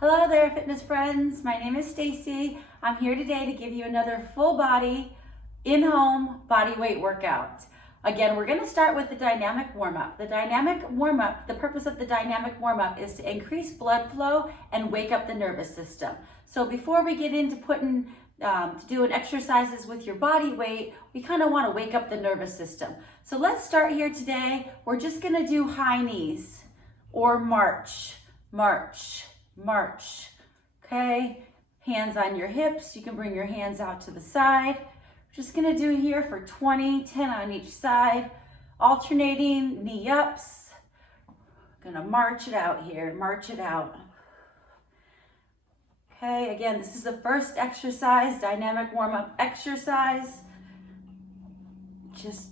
Hello there, fitness friends. My name is Stacy. I'm here today to give you another full body, in-home body weight workout. Again, we're going to start with the dynamic warm-up. The purpose of the dynamic warm-up is to increase blood flow and wake up the nervous system. So before we get into doing exercises with your body weight, we kind of want to wake up the nervous system. So let's start here today. We're just going to do high knees or march. Okay, hands on your hips. You can bring your hands out to the side. We're just gonna do here for 20, 10 on each side, alternating knee ups. Gonna march it out here, march it out. Okay, again, this is the first exercise, dynamic warm-up exercise. Just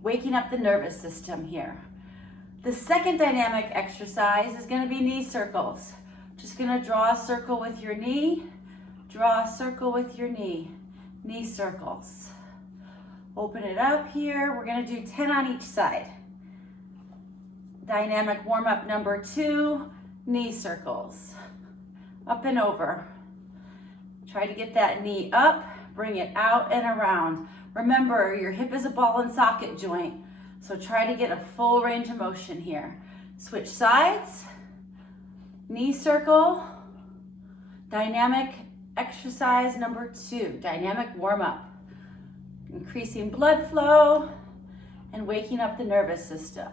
waking up the nervous system here. The second dynamic exercise is gonna be knee circles. Just gonna draw a circle with your knee, draw a circle with your knee circles. Open it up here. We're gonna do 10 on each side. Dynamic warm-up number 2, knee circles. Up and over. Try to get that knee up, bring it out and around. Remember, your hip is a ball and socket joint, so try to get a full range of motion here. Switch sides. Knee circle, dynamic exercise number 2, dynamic warm-up. Increasing blood flow and waking up the nervous system.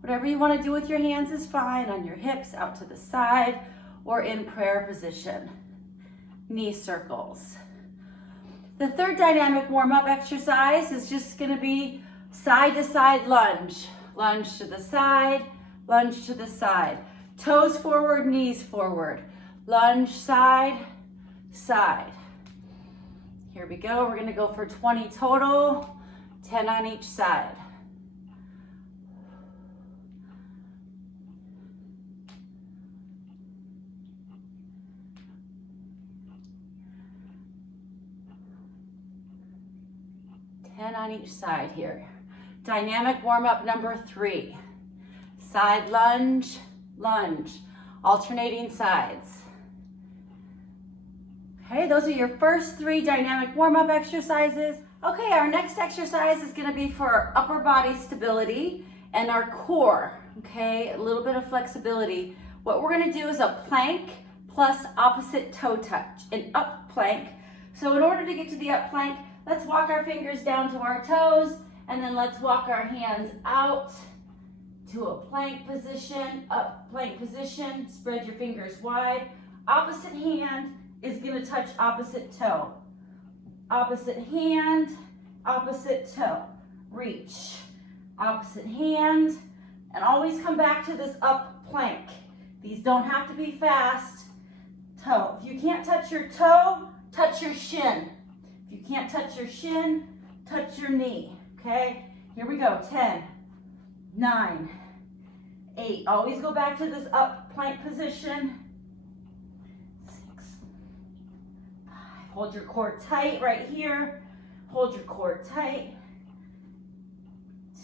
Whatever you want to do with your hands is fine, on your hips, out to the side, or in prayer position. Knee circles. The third dynamic warm-up exercise is just going to be side to side lunge. Lunge to the side, lunge to the side. Toes forward, knees forward. Lunge side, side. Here we go. We're gonna go for 20 total, 10 on each side. On each side here. Dynamic warm-up number 3. Side lunge, lunge, alternating sides. Okay, those are your first 3 dynamic warm-up exercises. Okay, our next exercise is gonna be for upper body stability and our core, okay, a little bit of flexibility. What we're gonna do is a plank plus opposite toe touch, an up plank. So in order to get to the up plank, let's walk our fingers down to our toes, and then let's walk our hands out to a plank position, up plank position. Spread your fingers wide. Opposite hand is gonna touch opposite toe. Opposite hand, opposite toe. Reach. Opposite hand, and always come back to this up plank. These don't have to be fast. Toe. If you can't touch your toe, touch your shin. If you can't touch your shin, touch your knee, okay? Here we go, 10, 9, 8. Always go back to this up plank position. 6, 5. Hold your core tight right here. Hold your core tight. 2,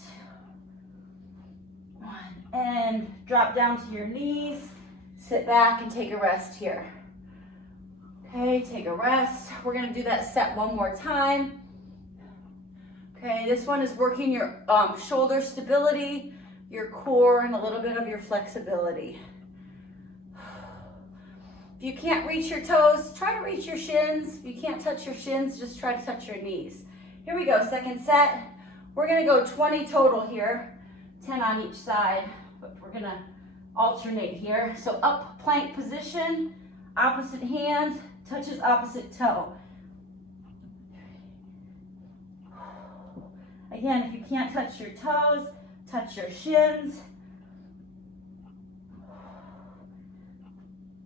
1. And drop down to your knees. Sit back and take a rest here. Okay, take a rest. We're gonna do that set one more time. Okay, this one is working your shoulder stability, your core, and a little bit of your flexibility. If you can't reach your toes, try to reach your shins. If you can't touch your shins, just try to touch your knees. Here we go, second set. We're gonna go 20 total here, 10 on each side, but we're gonna alternate here. So up plank position, opposite hand touches opposite toe. Again, if you can't touch your toes, touch your shins.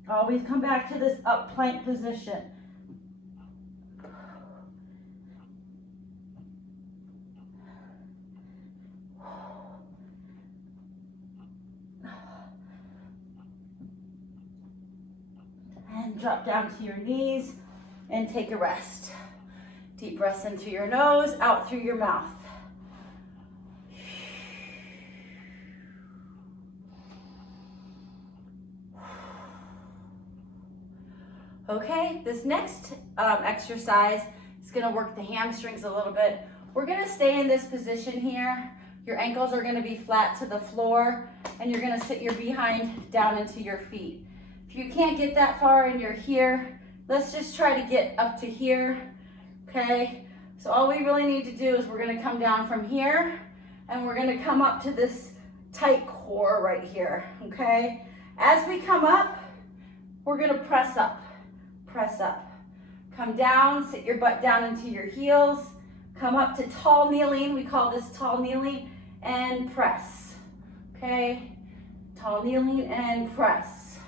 Always come back to this up plank position. And drop down to your knees and take a rest. Deep breaths in through your nose, out through your mouth. Okay, this next exercise is gonna work the hamstrings a little bit. We're gonna stay in this position here. Your ankles are gonna be flat to the floor, and you're gonna sit your behind down into your feet. If you can't get that far and you're here, let's just try to get up to here, okay? So all we really need to do is we're gonna come down from here, and we're gonna come up to this tight core right here, okay? As we come up, we're gonna press up, press up. Come down, sit your butt down into your heels, come up to tall kneeling, we call this tall kneeling, and press, okay? Tall kneeling and press.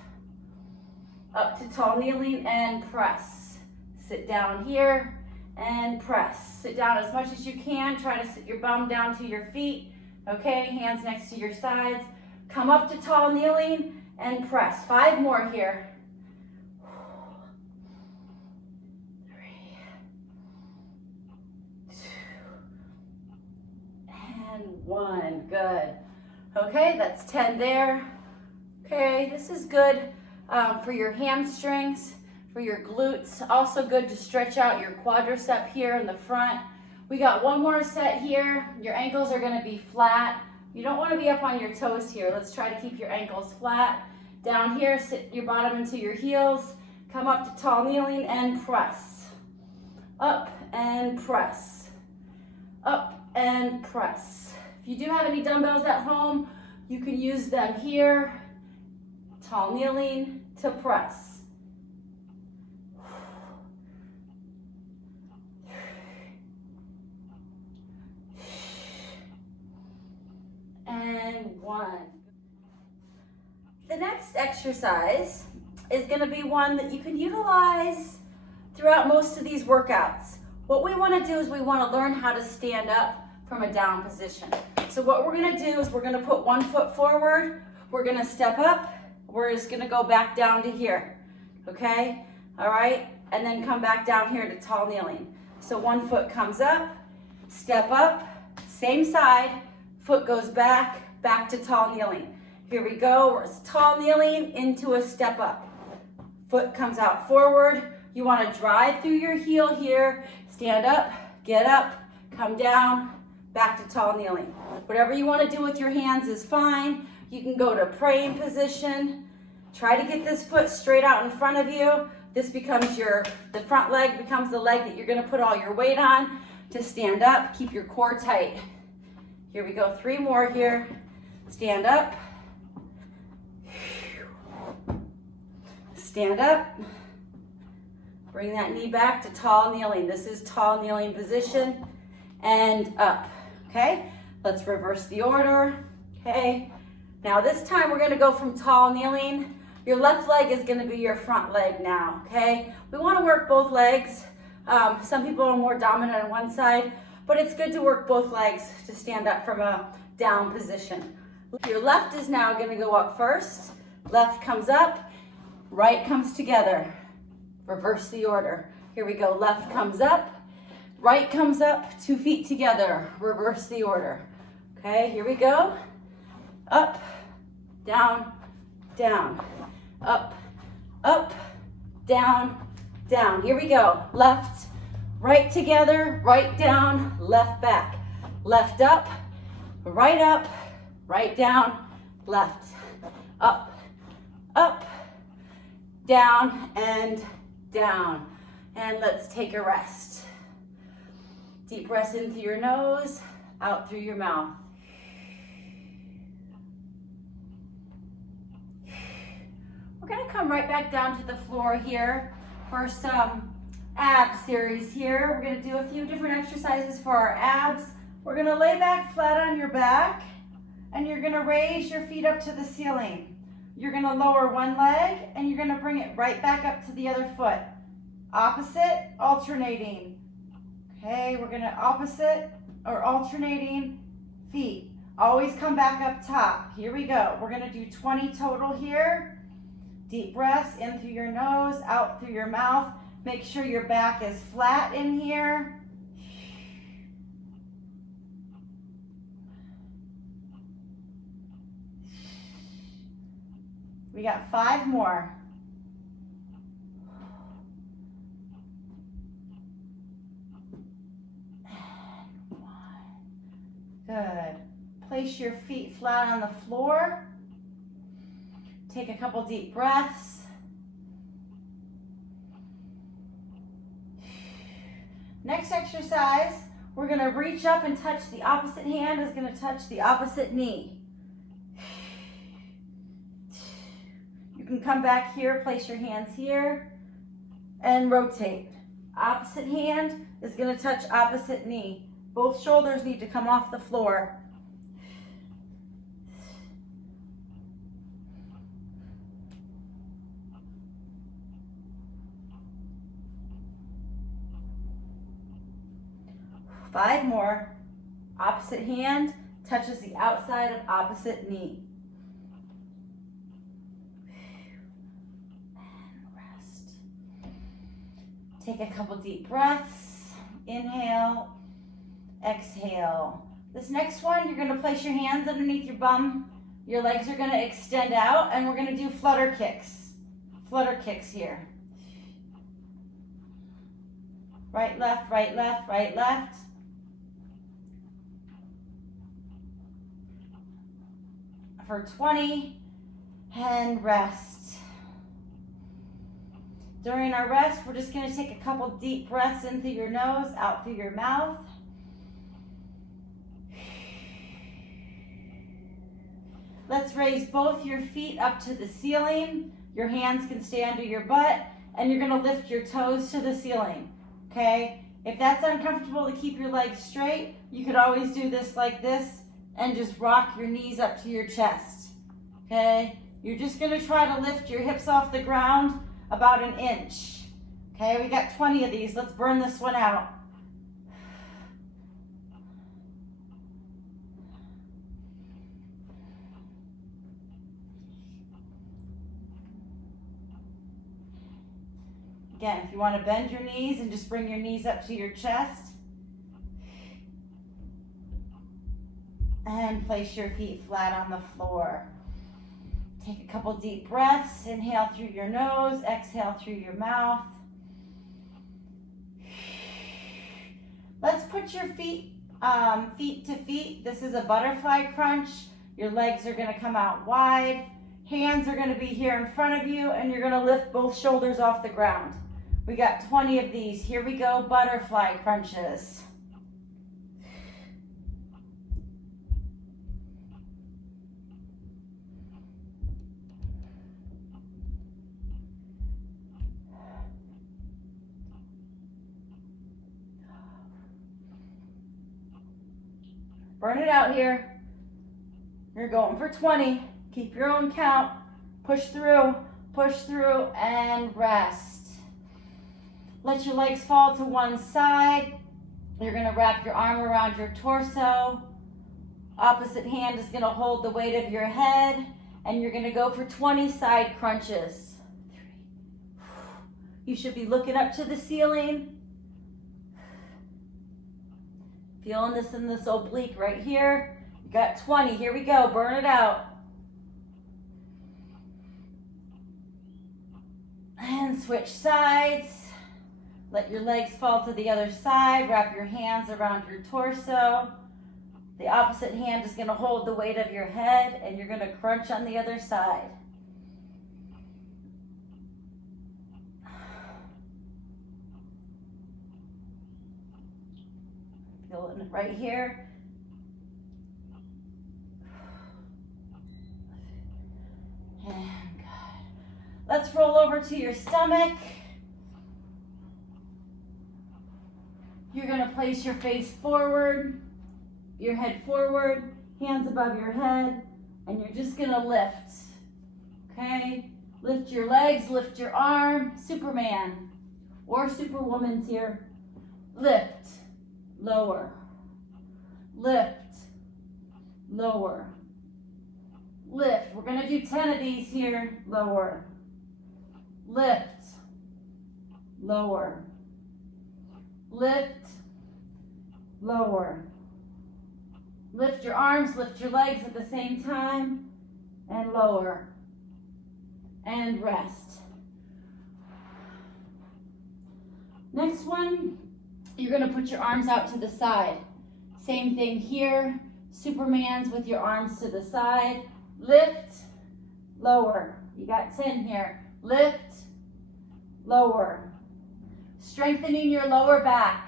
Up to tall kneeling and press. Sit down here and press. Sit down as much as you can, try to sit your bum down to your feet, okay? Hands next to your sides. Come up to tall kneeling and press. 5 more here. 3, 2, and 1. Good. Okay, that's 10 there. Okay, this is good for your hamstrings, for your glutes. Also good to stretch out your quadricep here in the front. We got one more set here. Your ankles are gonna be flat. You don't wanna be up on your toes here. Let's try to keep your ankles flat. Down here, sit your bottom into your heels. Come up to tall kneeling and press. Up and press. Up and press. If you do have any dumbbells at home, you can use them here. Tall kneeling to press. And 1. The next exercise is going to be one that you can utilize throughout most of these workouts. What we want to do is we want to learn how to stand up from a down position. So what we're going to do is we're going to put one foot forward, we're going to step up, we're just going to go back down to here, okay? All right, and then come back down here to tall kneeling. So one foot comes up, step up, same side, foot goes back, back to tall kneeling. Here we go, we're tall kneeling into a step up. Foot comes out forward. You want to drive through your heel here, stand up, get up, come down, back to tall kneeling. Whatever you want to do with your hands is fine. You can go to praying position. Try to get this foot straight out in front of you. This becomes the front leg becomes the leg that you're going to put all your weight on to stand up. Keep your core tight. Here we go, 3 more here. Stand up. Stand up. Bring that knee back to tall kneeling. This is tall kneeling position. And up, okay? Let's reverse the order, okay? Now this time we're gonna go from tall kneeling. Your left leg is gonna be your front leg now, okay? We wanna work both legs. Some people are more dominant on one side, but it's good to work both legs to stand up from a down position. Your left is now gonna go up first. Left comes up, right comes together. Reverse the order. Here we go, left comes up, right comes up, 2 feet together. Reverse the order. Okay, here we go. Up, down, down. Up, up, down, down. Here we go. Left, right together, right down, left back. Left up, right down, left. Up, up, down, and down. And let's take a rest. Deep breath in through your nose, out through your mouth. We're gonna come right back down to the floor here for some ab series here. We're gonna do a few different exercises for our abs. We're gonna lay back flat on your back, and you're gonna raise your feet up to the ceiling. You're gonna lower one leg, and you're gonna bring it right back up to the other foot. Opposite, alternating. Okay, we're gonna opposite or alternating feet. Always come back up top. Here we go. We're gonna do 20 total here. Deep breaths in through your nose, out through your mouth. Make sure your back is flat in here. We got 5 more. place your feet flat on the floor. Take a couple deep breaths. Next exercise, we're going to reach up and touch the opposite hand is going to touch the opposite knee. You can come back here, place your hands here, and rotate. Opposite hand is going to touch opposite knee. Both shoulders need to come off the floor. Five more. Opposite hand touches the outside of opposite knee. And rest. Take a couple deep breaths. Inhale, exhale. This next one, you're going to place your hands underneath your bum. Your legs are going to extend out, and we're going to do flutter kicks. Flutter kicks here. Right, left, right, left, right, left. For 20, and rest. During our rest, we're just going to take a couple deep breaths in through your nose, out through your mouth. Let's raise both your feet up to the ceiling. Your hands can stay under your butt, and you're going to lift your toes to the ceiling, okay? If that's uncomfortable to keep your legs straight, you could always do this like this and just rock your knees up to your chest, okay? You're just going to try to lift your hips off the ground about an inch, okay? We got 20 of these. Let's burn this one out. Again, if you want to bend your knees and just bring your knees up to your chest. And place your feet flat on the floor. Take a couple deep breaths. Inhale through your nose, exhale through your mouth. Let's put your feet feet to feet. This is a butterfly crunch. Your legs are going to come out wide. Hands are going to be here in front of you, and you're going to lift both shoulders off the ground. We got 20 of these. Here we go, butterfly crunches. Burn it out here. You're going for 20. Keep your own count. Push through, and rest. Let your legs fall to one side. You're going to wrap your arm around your torso. Opposite hand is going to hold the weight of your head, and you're going to go for 20 side crunches. You should be looking up to the ceiling. Feeling this in this oblique right here. You got 20. Here we go. Burn it out. And switch sides. Let your legs fall to the other side. Wrap your hands around your torso. The opposite hand is going to hold the weight of your head, and you're going to crunch on the other side. Feeling it right here. And good. Let's roll over to your stomach. You're going to place your face forward, your head forward, hands above your head, and you're just going to lift. Okay? Lift your legs, lift your arm. Superman or Superwoman's here. Lift. Lower, lift, lower, lift. We're going to do 10 of these here. Lower, lift, lower, lift, lower. Lift your arms, lift your legs at the same time, and lower, and rest. Next one. You're going to put your arms out to the side. Same thing here. Supermans with your arms to the side. Lift, lower. You got 10 here. Lift, lower. Strengthening your lower back.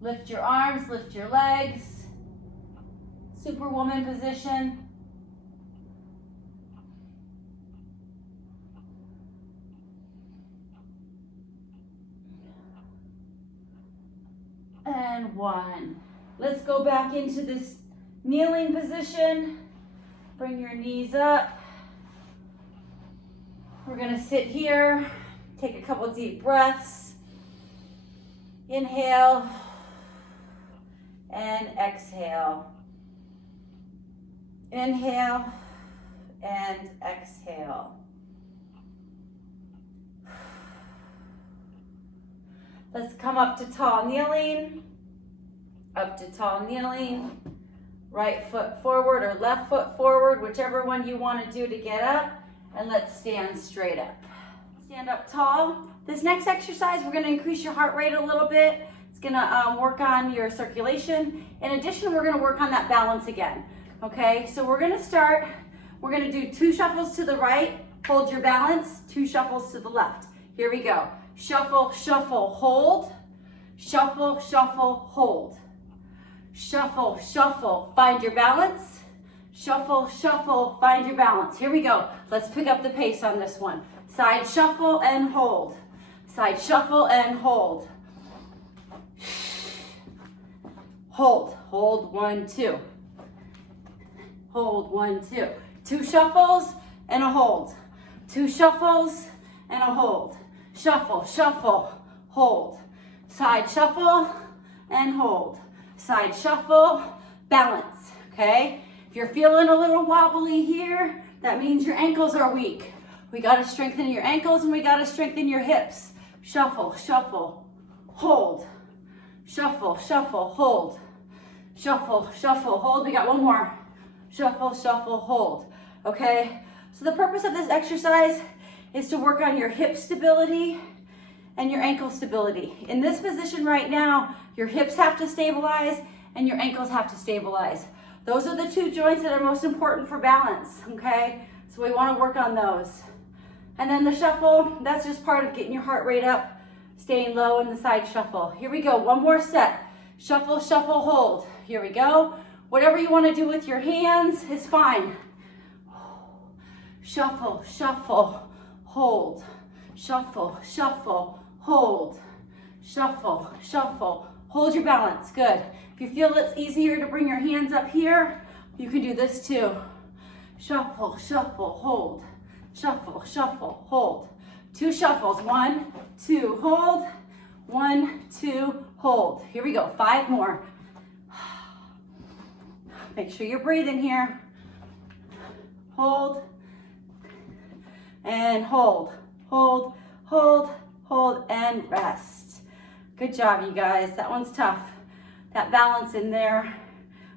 Lift your arms, lift your legs. Superwoman position. And 1. Let's go back into this kneeling position. Bring your knees up. We're gonna sit here. Take a couple deep breaths. Inhale and exhale. Inhale and exhale. Let's come up to tall kneeling. Up to tall kneeling. Right foot forward or left foot forward, whichever one you want to do to get up. And let's stand straight up. Stand up tall. This next exercise, we're going to increase your heart rate a little bit. It's going to work on your circulation. In addition, we're going to work on that balance again. Okay, so we're going to start. We're going to do 2 shuffles to the right. Hold your balance. 2 shuffles to the left. Here we go. Shuffle, shuffle, hold. Shuffle, shuffle, hold. Shuffle, shuffle, find your balance. Shuffle, shuffle, find your balance. Here we go. Let's pick up the pace on this one. Side shuffle and hold. Side shuffle and hold. Hold, hold, 1, 2. Hold, 1, 2. 2 shuffles and a hold. 2 shuffles and a hold. Shuffle, shuffle, hold. Side shuffle and hold. Side shuffle, balance, okay? If you're feeling a little wobbly here, that means your ankles are weak. We gotta strengthen your ankles and we gotta strengthen your hips. Shuffle, shuffle, hold. Shuffle, shuffle, hold. Shuffle, shuffle, hold. We got 1 more. Shuffle, shuffle, hold, okay? So the purpose of this exercise is to work on your hip stability and your ankle stability. In this position right now, your hips have to stabilize and your ankles have to stabilize. Those are the 2 joints that are most important for balance, okay? So we wanna work on those. And then the shuffle, that's just part of getting your heart rate up, staying low in the side shuffle. Here we go, 1 more set. Shuffle, shuffle, hold. Here we go. Whatever you wanna do with your hands is fine. Shuffle, shuffle, hold. Shuffle, shuffle, hold. Shuffle, shuffle, hold your balance, good. If you feel it's easier to bring your hands up here, you can do this too. Shuffle, shuffle, hold. Shuffle, shuffle, hold. 2 shuffles, 1, 2, hold. 1, 2, hold. Here we go, 5 more. Make sure you're breathing here. Hold, and hold, hold, hold, hold, and rest. Good job, you guys. That one's tough. That balance in there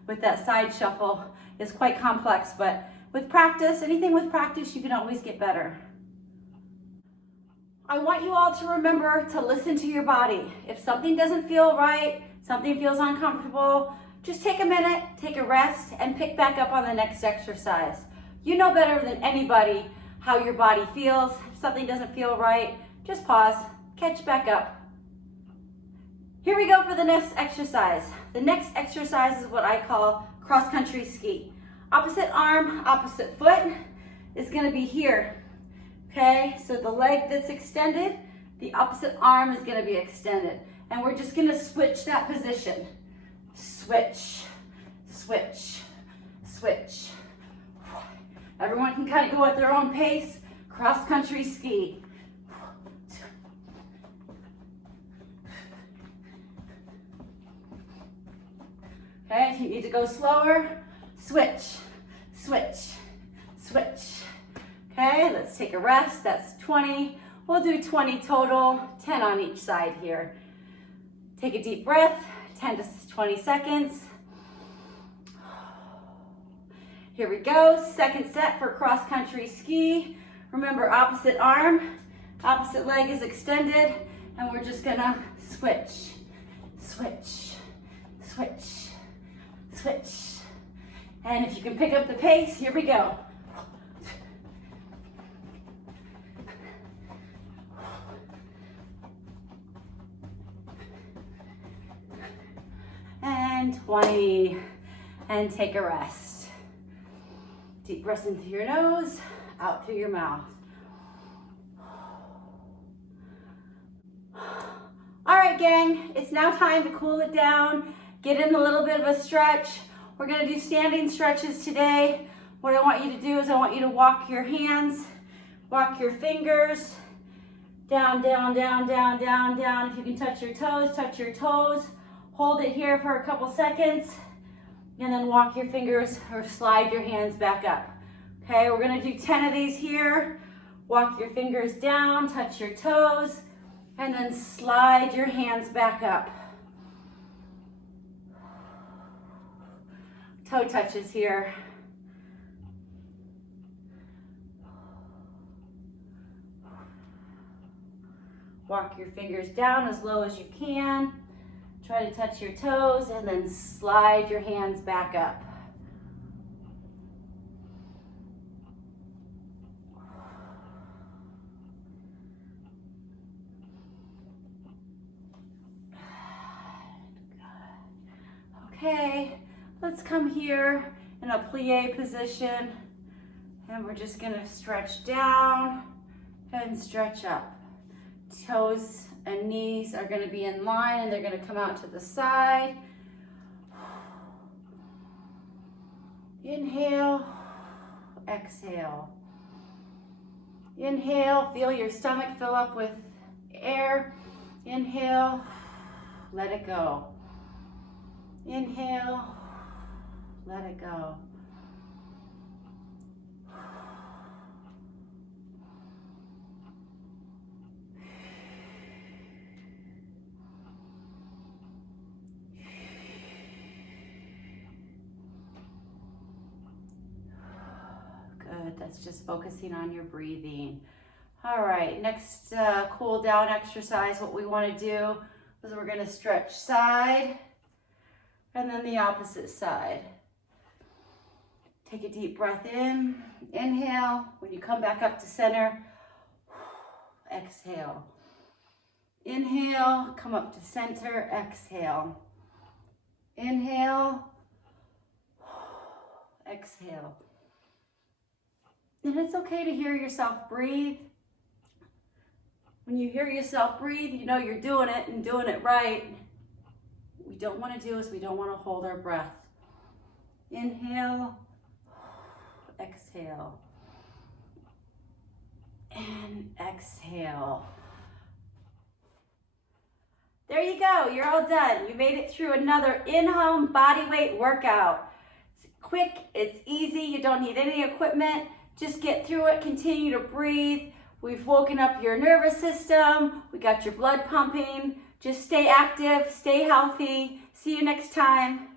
with that side shuffle is quite complex, but with practice, anything with practice, you can always get better. I want you all to remember to listen to your body. If something doesn't feel right, something feels uncomfortable, just take a minute, take a rest, and pick back up on the next exercise. You know better than anybody how your body feels. If something doesn't feel right, just pause, catch back up. Here we go for the next exercise. The next exercise is what I call cross-country ski. Opposite arm, opposite foot is gonna be here. Okay, so the leg that's extended, the opposite arm is gonna be extended. And we're just gonna switch that position. Switch, switch, switch. Everyone can kind of go at their own pace. Cross-country ski. Okay, if you need to go slower, switch, switch, switch. Okay, let's take a rest. That's 20. We'll do 20 total, 10 on each side here. Take a deep breath, 10 to 20 seconds. Here we go, second set for cross-country ski. Remember, opposite arm, Opposite leg is extended, and we're just gonna switch, switch, switch, switch. And if you can pick up the pace, here we go. And 20, and take a rest. Deep breath in through your nose, out through your mouth. All right, gang, it's now time to cool it down, get in a little bit of a stretch. We're gonna do standing stretches today. What I want you to do is I want you to walk your hands, walk your fingers, down, down, down, down, down, down. If you can touch your toes, touch your toes. Hold it here for a couple seconds, and then walk your fingers or slide your hands back up. Okay, we're gonna do 10 of these here. Walk your fingers down, touch your toes, and then slide your hands back up. Toe touches here. Walk your fingers down as low as you can. Try to touch your toes and then slide your hands back up. Okay, let's come here in a plie position, and we're just gonna stretch down and stretch up. Toes and knees are gonna be in line, and they're gonna come out to the side. Inhale, exhale. Inhale, feel your stomach fill up with air. Inhale, let it go. Inhale, let it go. Good, that's just focusing on your breathing. All right, next cool down exercise, what we wanna do is we're gonna stretch side and then the opposite side. Take a deep breath in, inhale. When you come back up to center, exhale. Inhale, come up to center, exhale. Inhale, exhale. And it's okay to hear yourself breathe. When you hear yourself breathe, you know you're doing it and doing it right. What we don't want to do is we don't want to hold our breath. Inhale, exhale, and exhale. There you go, you're all done. You made it through another in-home body weight workout. It's quick, it's easy, you don't need any equipment. Just get through it, continue to breathe. We've woken up your nervous system. We got your blood pumping. Just stay active, stay healthy. See you next time.